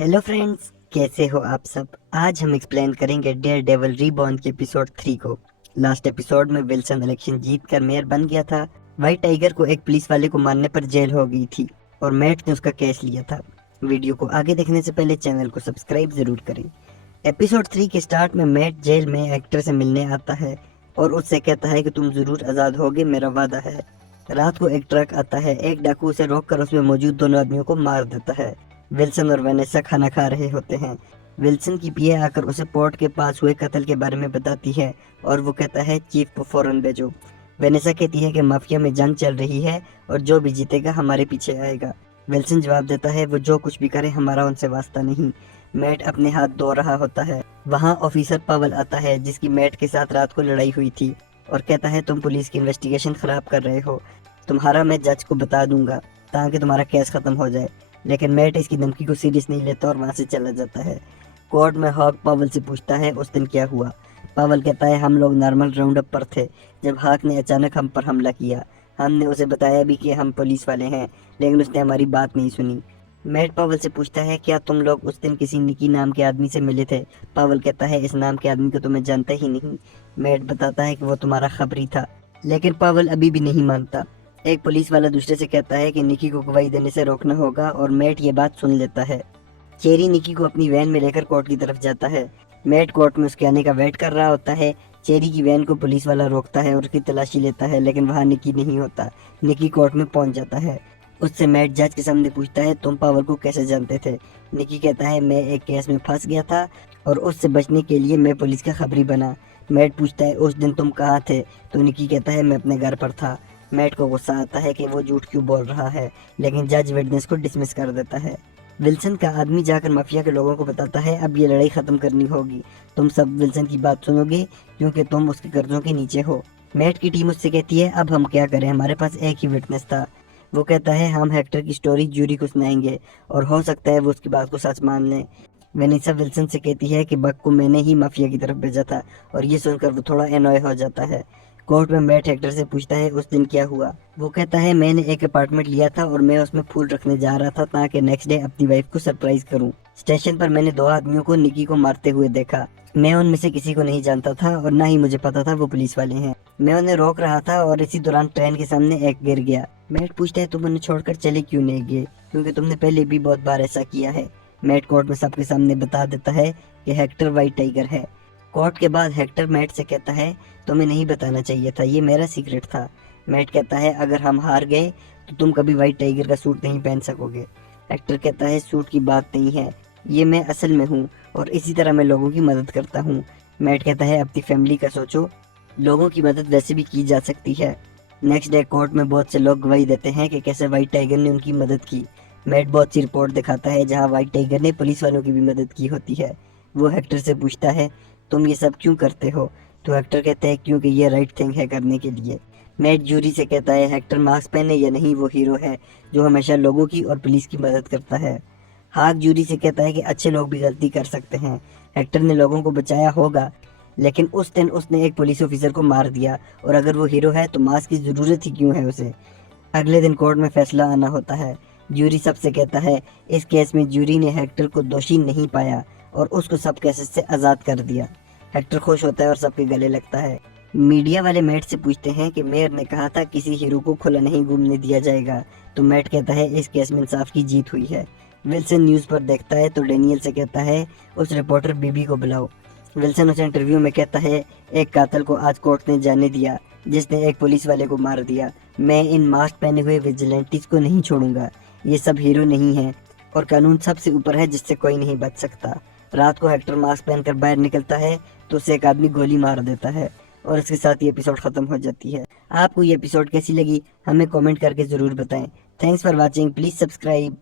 Hello friends, कैसे हो आप सब। आज हम एक्सप्लेन करेंगे डेयर डेविल रीबॉर्न के एपिसोड 3 को। लास्ट एपिसोड में विल्सन इलेक्शन जीत कर मेयर बन गया था। व्हाइट टाइगर को एक पुलिस वाले को मारने पर जेल हो गई थी और मैट ने उसका केस लिया था। वीडियो को आगे देखने से पहले चैनल को सब्सक्राइब जरूर करें। एपिसोड 3 के स्टार्ट में मैट जेल में एक्टर से मिलने आता है और उससे कहता है कि तुम जरूर आज़ाद होगे, मेरा वादा है। रात को एक ट्रक आता है, एक डाकू उसे रोककर उसमें मौजूद दोनों आदमियों को मार देता है। विल्सन और वेनेसा खाना खा रहे होते हैं। विल्सन की पीए आकर उसे पोर्ट के पास हुए कत्ल के बारे में बताती है और वो कहता है चीफ को फौरन भेजो। वेनेसा कहती है कि माफिया में जंग चल रही है और जो भी जीतेगा हमारे पीछे आएगा। विल्सन जवाब देता है वो जो कुछ भी करे हमारा उनसे वास्ता नहीं। मैट अपने हाथ धो रहा होता है। वहाँ ऑफिसर पावल आता है जिसकी मैट के साथ रात को लड़ाई हुई थी और कहता है तुम पुलिस की इन्वेस्टिगेशन खराब कर रहे हो, तुम्हारा मैं जज को बता दूंगा ताकि तुम्हारा केस खत्म हो जाए। लेकिन मैट इसकी धमकी को सीरियस नहीं लेता और वहाँ से चला जाता है। कोर्ट में हॉक पावल से पूछता है उस दिन क्या हुआ। पावल कहता है हम लोग नॉर्मल राउंड अप पर थे जब हॉक ने अचानक हम पर हमला किया। हमने उसे बताया भी कि हम पुलिस वाले हैं, लेकिन उसने हमारी बात नहीं सुनी। मैट पावल से पूछता है क्या तुम लोग उस दिन किसी निकी नाम के आदमी से मिले थे। पावल कहता है इस नाम के आदमी को तो मैं जानता ही नहीं। मैट बताता है कि वो तुम्हारा खबरी था, लेकिन पावल अभी भी नहीं मानता। एक पुलिस वाला दूसरे से कहता है कि निकी को गवाही देने से रोकना होगा और मैट ये बात सुन लेता है। चेरी निकी को अपनी वैन में लेकर कोर्ट की तरफ जाता है। मैट कोर्ट में उसके आने का वेट कर रहा होता है। चेरी की वैन को पुलिस वाला रोकता है और उसकी तलाशी लेता है, लेकिन वहाँ निकी नहीं होता। निकी कोर्ट में पहुंच जाता है। उससे मैट जज के सामने पूछता है तुम पावल को कैसे जानते थे। निकी कहता है मैं एक केस में फंस गया था और उससे बचने के लिए मैं पुलिस का खबरी बना। मैट पूछता है उस दिन तुम कहाँ थे, तो निकी कहता है मैं अपने घर पर था। मैट को गुस्सा आता है कि वो झूठ क्यों बोल रहा है, लेकिन जज विटनेस को डिसमिस कर देता है। विल्सन का आदमी जाकर माफिया के लोगों को बताता है अब ये लड़ाई खत्म करनी होगी, तुम सब विल्सन की बात सुनोगे क्योंकि तुम उसके कर्जों के नीचे हो। मैट की टीम उससे कहती है अब हम क्या करें, हमारे पास एक ही विटनेस था। वो कहता है हम हेक्टर की स्टोरी जूरी को सुनाएंगे और हो सकता है वो उसकी बात को सच मान लें। वेनेसा विल्सन से कहती है कि बक को मैंने ही माफिया की तरफ भेजा था और ये सुनकर वो थोड़ा एनॉय हो जाता है। कोर्ट में मैट हेक्टर से पूछता है उस दिन क्या हुआ। वो कहता है मैंने एक अपार्टमेंट लिया था और मैं उसमें फूल रखने जा रहा था ताकि नेक्स्ट डे अपनी वाइफ को सरप्राइज करूं। स्टेशन पर मैंने दो आदमियों को निकी को मारते हुए देखा। मैं उनमें से किसी को नहीं जानता था और ना ही मुझे पता था वो पुलिस वाले हैं। मैं उन्हें रोक रहा था और इसी दौरान ट्रेन के सामने एक गिर गया। मैट पूछता है तुम उन्हें छोड़कर चले क्यों नहीं गए, क्योंकि तुमने पहले भी बहुत बार ऐसा किया है। मैट कोर्ट में सबके सामने बता देता है कि हेक्टर व्हाइट टाइगर है। कोर्ट के बाद हेक्टर मैट से कहता है तुम्हें नहीं बताना चाहिए था, ये मेरा सीक्रेट था। मैट कहता है अगर हम हार गए तो तुम कभी व्हाइट टाइगर का सूट नहीं पहन सकोगे। हेक्टर कहता है सूट की बात नहीं है, ये मैं असल में हूँ और इसी तरह मैं लोगों की मदद करता हूँ। मैट कहता है अपनी फैमिली का सोचो, लोगों की मदद वैसे भी की जा सकती है। नेक्स्ट डे कोर्ट में बहुत से लोग गवाही देते हैं कि कैसे व्हाइट टाइगर ने उनकी मदद की। मैट बहुत सी रिपोर्ट दिखाता है जहाँ व्हाइट टाइगर ने पुलिस वालों की भी मदद की होती है। वो हेक्टर से पूछता है तुम ये सब क्यों करते हो, तो हेक्टर कहता है क्योंकि ये राइट थिंग है करने के लिए। मैट जूरी से कहता है हेक्टर मास्क पहने या नहीं वो हीरो है जो हमेशा लोगों की और पुलिस की मदद करता है। हाक जूरी से कहता है कि अच्छे लोग भी गलती कर सकते हैं, हेक्टर ने लोगों को बचाया होगा, लेकिन उस दिन उसने एक पुलिस ऑफिसर को मार दिया और अगर वो हीरो है तो मास्क की जरूरत ही क्यों है उसे। अगले दिन कोर्ट में फैसला आना होता है। जूरी सबसे कहता है इस केस में जूरी ने हेक्टर को दोषी नहीं पाया और उसको सब केसेस से आज़ाद कर दिया। हेक्टर खुश होता है और सबके गले लगता है। मीडिया वाले मैट से पूछते हैं कि मेयर ने कहा था किसी हीरो को खुला नहीं घूमने दिया जाएगा, तो मैट कहता है इस केस में इंसाफ की जीत हुई है। विल्सन न्यूज़ पर देखता है तो डेनियल से कहता है उस रिपोर्टर बीबी को बुलाओ। विल्सन उसे इंटरव्यू में कहता है एक कातल को आज कोर्ट ने जाने दिया जिसने एक पुलिस वाले को मार दिया। मैं इन मास्क पहने हुए विजिलेंटीज को नहीं छोड़ूंगा, ये सब हीरो नहीं है और कानून सबसे ऊपर है जिससे कोई नहीं बच सकता। रात को हेक्टर मास्क पहनकर बाहर निकलता है तो उसे एक आदमी गोली मार देता है और इसके साथ ये एपिसोड खत्म हो जाती है। आपको ये एपिसोड कैसी लगी हमें कमेंट करके जरूर बताएं। Thanks for watching, please subscribe.